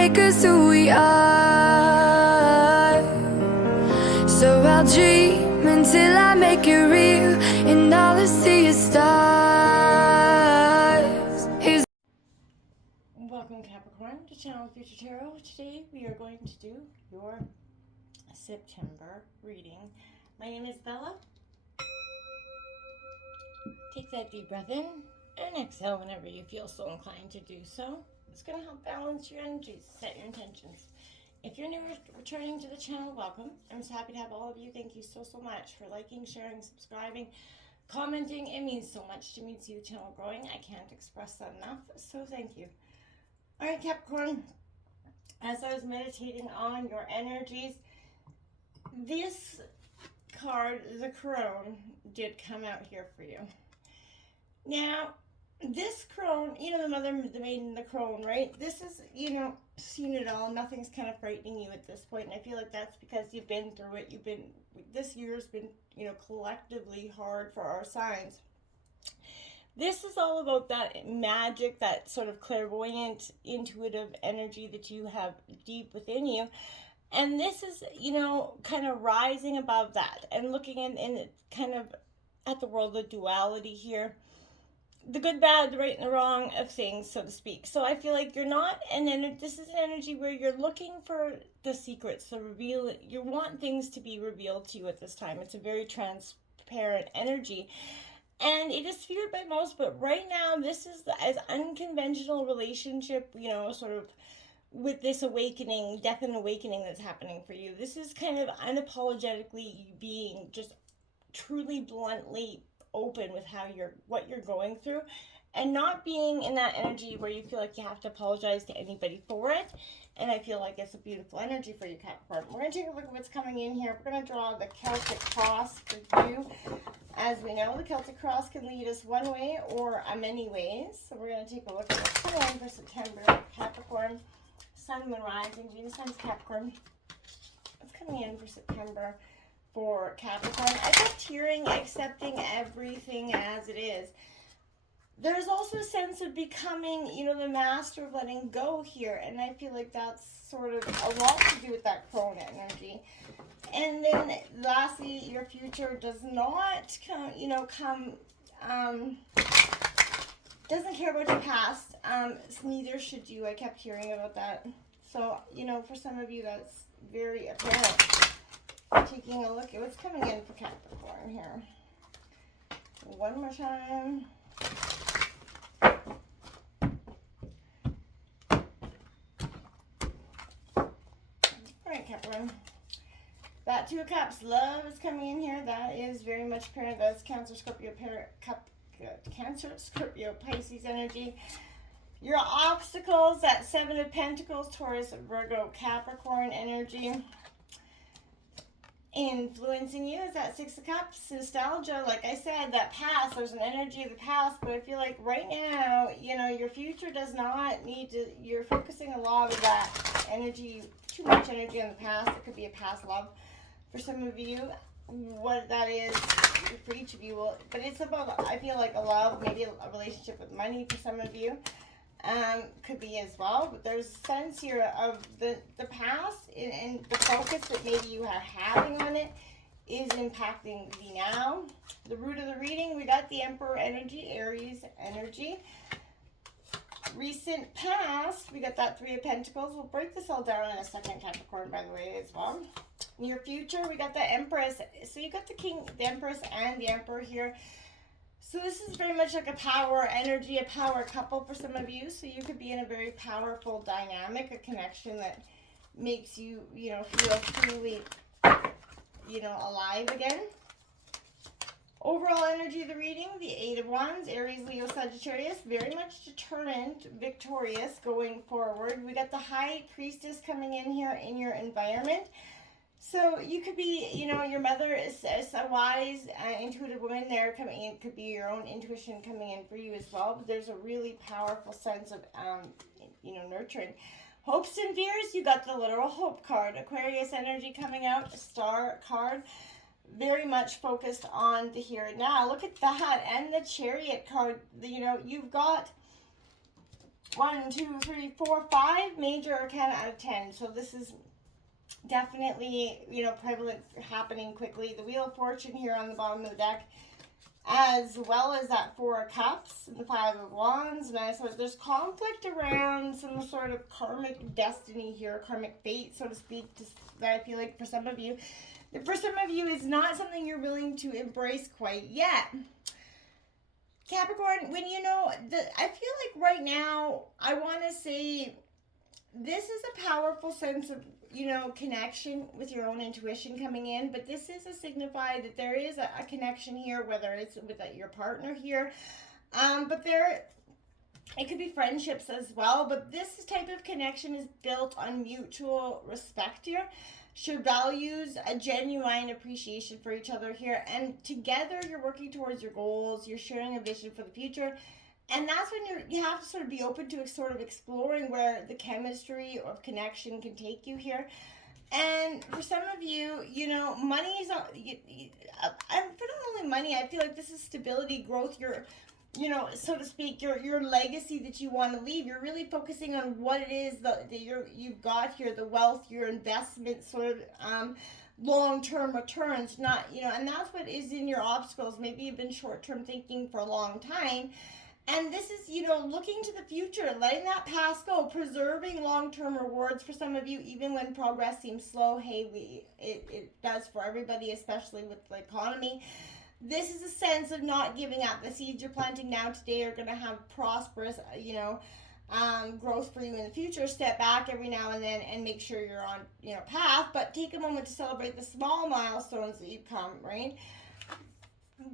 make us who we are. So I'll dream until I make it real, and all I see is stars. Welcome, Capricorn, to Channel Future Tarot. Today we are going to do your September reading. My name is Bella. Take that deep breath in and exhale whenever you feel so inclined to do so. It's going to help balance your energies, set your intentions. If you're new returning to the channel, welcome. I'm so happy to have all of you. Thank you so much for liking, sharing, subscribing, commenting. It means so much to me to see the channel growing. I can't express that enough, so thank you. All right, Capricorn, as I was meditating on your energies, this card, the crone, did come out here for you. Now, this crone, you know, the mother, the maiden, the crone, right? This is, you know, seen it all. Nothing's kind of frightening you at this point. And I feel like that's because you've been through it. This year's been, you know, collectively hard for our signs. This is all about that magic, that sort of clairvoyant, intuitive energy that you have deep within you. And this is, you know, kind of rising above that and looking in kind of at the world of duality here. The good, bad, the right, and the wrong of things, so to speak. So I feel like you're not, this is an energy where you're looking for the secrets, the reveal. You want things to be revealed to you at this time. It's a very transparent energy. And it is feared by most, but right now, this is as unconventional relationship, you know, sort of with this awakening, death and awakening that's happening for you. This is kind of unapologetically being just truly bluntly open with what you're going through, and not being in that energy where you feel like you have to apologize to anybody for it. And I feel like it's a beautiful energy for you, Capricorn. We're going to take a look at what's coming in here. We're going to draw the Celtic cross for you. As we know, the Celtic cross can lead us one way or many ways. So we're going to take a look at what's coming in for September, Capricorn. Sun, Moon, Rising, Venus, Sun's Capricorn. What's coming in for September for Capricorn? I kept hearing accepting everything as it is. There's also a sense of becoming, you know, the master of letting go here. And I feel like that's sort of a lot to do with that crone energy. And then lastly, your future does not doesn't care about your past. Neither should you. I kept hearing about that. So, you know, for some of you, that's very apparent. Taking a look at what's coming in for Capricorn here. One more time. Alright, Capricorn. That Two of Cups, love is coming in here. That is very much apparent. That's Cancer, Scorpio, Cancer, Scorpio, Pisces energy. Your obstacles, that Seven of Pentacles, Taurus, Virgo, Capricorn energy. Influencing you is that Six of Cups, nostalgia. Like I said, that past, there's an energy of the past, but I feel like right now, you know, your future does not need to, you're focusing a lot of that energy, too much energy on the past. It could be a past love for some of you. What that is for each of you, but it's about, I feel like a love, maybe a relationship with money for some of you. Could be as well, but there's a sense here of the past and the focus that maybe you are having on it is impacting the now. The root of the reading, we got the Emperor energy, Aries energy. Recent past, we got that Three of Pentacles. We'll break this all down in a second, Capricorn, by the way, as well. Near future, we got the Empress. So you got the King, the Empress, and the Emperor here. So this is very much like a power energy, a power couple for some of you. So you could be in a very powerful dynamic, a connection that makes you, you know, feel truly, you know, alive again. Overall energy of the reading, the Eight of Wands, Aries, Leo, Sagittarius, very much determined, victorious going forward. We got the High Priestess coming in here in your environment. So you could be, you know, your mother is a wise, intuitive woman there coming in. Could be your own intuition coming in for you as well. But there's a really powerful sense of, you know, nurturing. Hopes and fears, you got the literal hope card. Aquarius energy coming out, Star card. Very much focused on the here and now. Look at that. And the Chariot card. You know, you've got 1, 2, 3, 4, 5 major arcana out of 10. So this is definitely, you know, prevalent, happening quickly. The Wheel of Fortune here on the bottom of the deck, as well as that Four of Cups and the Five of Wands. And so there's conflict around some sort of karmic destiny here, karmic fate, so to speak, that I feel like for some of you is not something you're willing to embrace quite yet. Capricorn, when you know, I feel like right now, I want to say this is a powerful sense of, you know, connection with your own intuition coming in, but this is a signify that there is a connection here, whether it's with your partner here, but it could be friendships as well, but this type of connection is built on mutual respect here. Shared values, a genuine appreciation for each other here, and together you're working towards your goals, you're sharing a vision for the future, and that's when you have to sort of be open to sort of exploring where the chemistry of connection can take you here. And for some of you, you know, money is, for not only money, I feel like this is stability, growth, you know, so to speak, your legacy that you want to leave. You're really focusing on what it is that you've got here, the wealth, your investment, sort of long-term returns, not, you know, and that's what is in your obstacles. Maybe you've been short-term thinking for a long time, and this is, you know, looking to the future, letting that past go, preserving long-term rewards for some of you, even when progress seems slow. Hey, it does for everybody, especially with the economy. This is a sense of not giving up. The seeds you're planting now today are going to have prosperous, you know, growth for you in the future. Step back every now and then and make sure you're on, you know, path, but take a moment to celebrate the small milestones that you've come, right?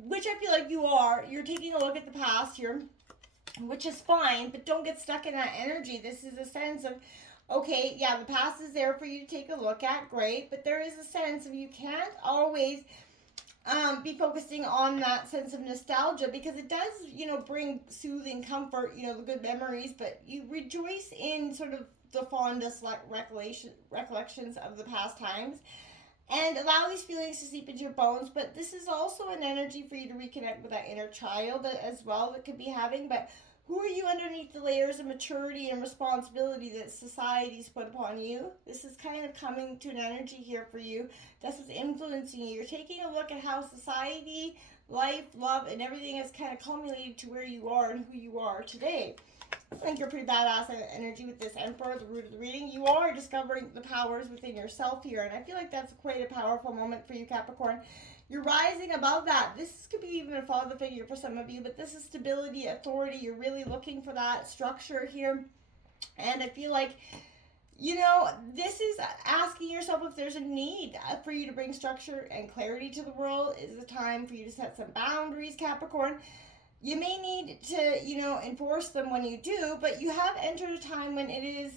Which I feel like you are. You're taking a look at the past here, which is fine, but don't get stuck in that energy. This is a sense of, okay, yeah, the past is there for you to take a look at, great, but there is a sense of you can't always be focusing on that sense of nostalgia, because it does, you know, bring soothing comfort, you know, the good memories, but you rejoice in sort of the fondest recollections of the past times, and allow these feelings to seep into your bones. But this is also an energy for you to reconnect with that inner child as well that could be having. But who are you underneath the layers of maturity and responsibility that society's put upon you? This is kind of coming to an energy here for you. That's what's influencing you. You're taking a look at how society, life, love, and everything has kind of culminated to where you are and who you are today. I think you're pretty badass energy with this Emperor, the root of the reading. You are discovering the powers within yourself here, and I feel like that's quite a powerful moment for you, Capricorn. You're rising above that. This could be even a father figure for some of you, but this is stability, authority. You're really looking for that structure here. And I feel like, you know, this is asking yourself if there's a need for you to bring structure and clarity to the world. Is the time for you to set some boundaries, Capricorn. You may need to, you know, enforce them when you do, but you have entered a time when it is,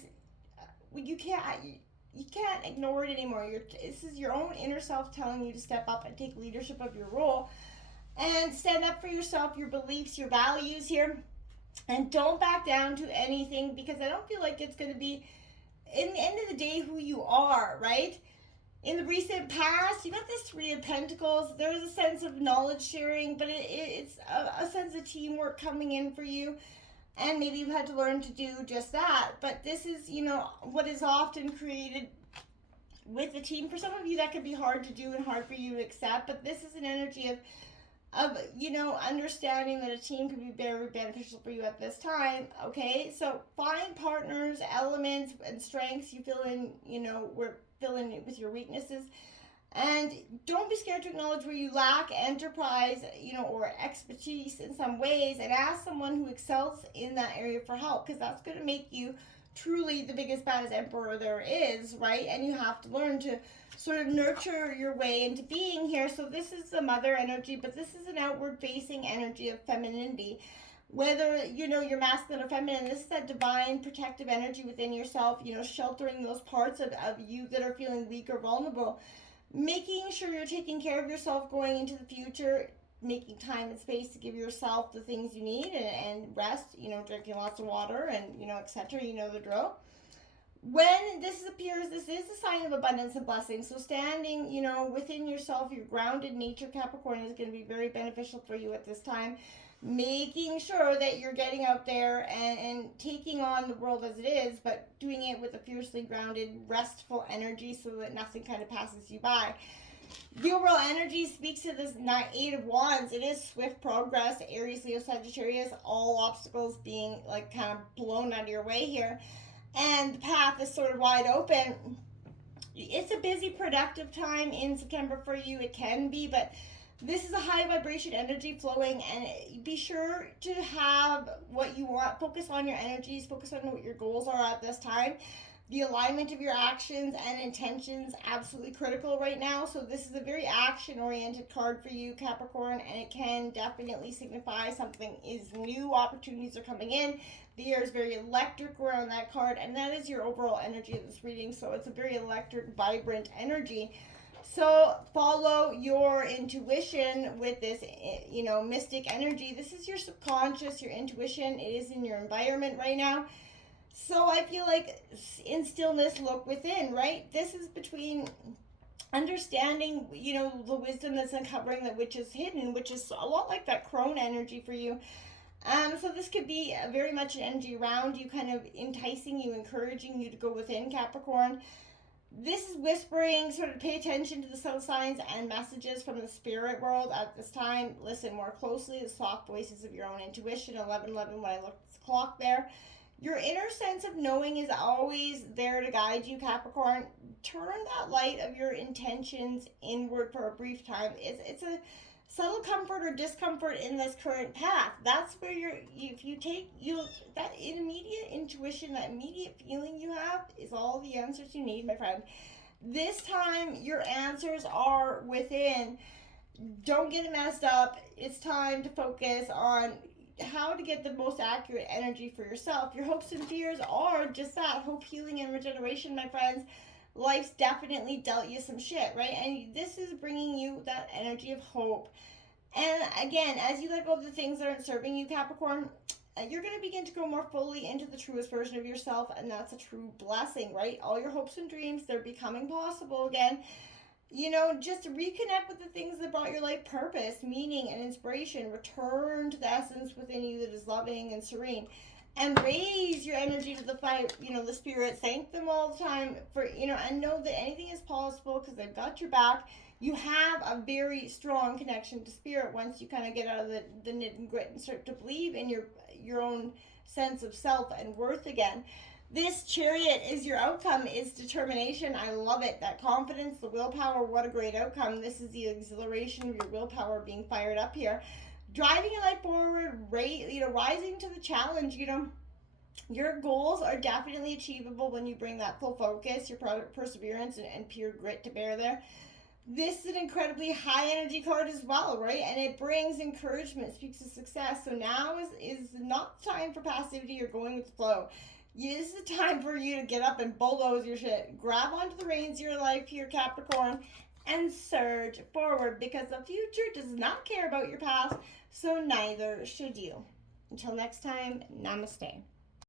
you can't ignore it anymore. This is your own inner self telling you to step up and take leadership of your role and stand up for yourself, your beliefs, your values here, and don't back down to anything, because I don't feel like it's going to be, in the end of the day, who you are, right? In the recent past, you got this Three of Pentacles. There's a sense of knowledge sharing, but it's a sense of teamwork coming in for you. And maybe you've had to learn to do just that. But this is, you know, what is often created with the team. For some of you, that could be hard to do and hard for you to accept. But this is an energy of you know, understanding that a team could be very beneficial for you at this time. Okay, so find partners, elements, and strengths you fill in, you know, fill in with your weaknesses. And don't be scared to acknowledge where you lack enterprise, you know, or expertise in some ways, and ask someone who excels in that area for help, because that's going to make you truly the biggest, baddest emperor there is, right? And you have to learn to sort of nurture your way into being here. So this is the mother energy, but this is an outward-facing energy of femininity. Whether, you know, you're masculine or feminine, this is that divine protective energy within yourself, you know, sheltering those parts of you that are feeling weak or vulnerable. Making sure you're taking care of yourself going into the future, making time and space to give yourself the things you need and rest, you know, drinking lots of water and, you know, etc. You know the drill. When this appears, this is a sign of abundance and blessing. So standing, you know, within yourself, your grounded nature, Capricorn, is going to be very beneficial for you at this time. making sure that you're getting out there and taking on the world as it is, but doing it with a fiercely grounded, restful energy so that nothing kind of passes you by. The overall energy speaks to this Eight of Wands. It is swift progress, Aries, Leo, Sagittarius, all obstacles being like kind of blown out of your way here. And the path is sort of wide open. It's a busy, productive time in September for you. It can be, but this is a high vibration energy flowing, and be sure to have what you want. Focus on your energies, focus on what your goals are at this time. The alignment of your actions and intentions, absolutely critical right now. So this is a very action-oriented card for you, Capricorn, and it can definitely signify something is new, opportunities are coming in. The air is very electric around that card, and that is your overall energy of this reading. So it's a very electric, vibrant energy. So follow your intuition with this, mystic energy. This is your subconscious, your intuition. It is in your environment right now. So I feel like in stillness, look within, right? This is between understanding, the wisdom that's uncovering that which is hidden, which is a lot like that crone energy for you. So this could be very much an energy around you, kind of enticing you, encouraging you to go within, Capricorn. This is whispering, sort of pay attention to the subtle signs and messages from the spirit world at this time. Listen more closely to the soft voices of your own intuition. 11:11 when I looked at the clock there. Your inner sense of knowing is always there to guide you, Capricorn. Turn that light of your intentions inward for a brief time. It's a subtle comfort or discomfort in this current path. That's where that immediate intuition, that immediate feeling you have is all the answers you need, my friend. This time, your answers are within. Don't get it messed up. It's time to focus on how to get the most accurate energy for yourself. Your hopes and fears are just that, hope, healing, and regeneration, my friends. Life's definitely dealt you some shit, right? And this is bringing you that energy of hope. And again, as you let go of the things that aren't serving you, Capricorn, you're going to begin to go more fully into the truest version of yourself, and that's a true blessing, right? All your hopes and dreams, they're becoming possible again. Just reconnect with the things that brought your life purpose, meaning, and inspiration. Return to the essence within you that is loving and serene. And raise your energy to the fire, the spirits. Thank them all the time for, and know that anything is possible because they've got your back. You have a very strong connection to spirit once you kind of get out of the knit and grit and start to believe in your own sense of self and worth again. This Chariot is your outcome, is determination. I love it. That confidence, the willpower, what a great outcome. This is the exhilaration of your willpower being fired up here. Driving your life forward, rising to the challenge, Your goals are definitely achievable when you bring that full focus, your perseverance, and pure grit to bear there. This is an incredibly high energy card as well, right? And it brings encouragement, speaks of success. So now is not time for passivity or going with the flow. This is the time for you to get up and bulldoze your shit. Grab onto the reins of your life here, Capricorn, and surge forward, because the future does not care about your past, so neither should you. Until next time, namaste.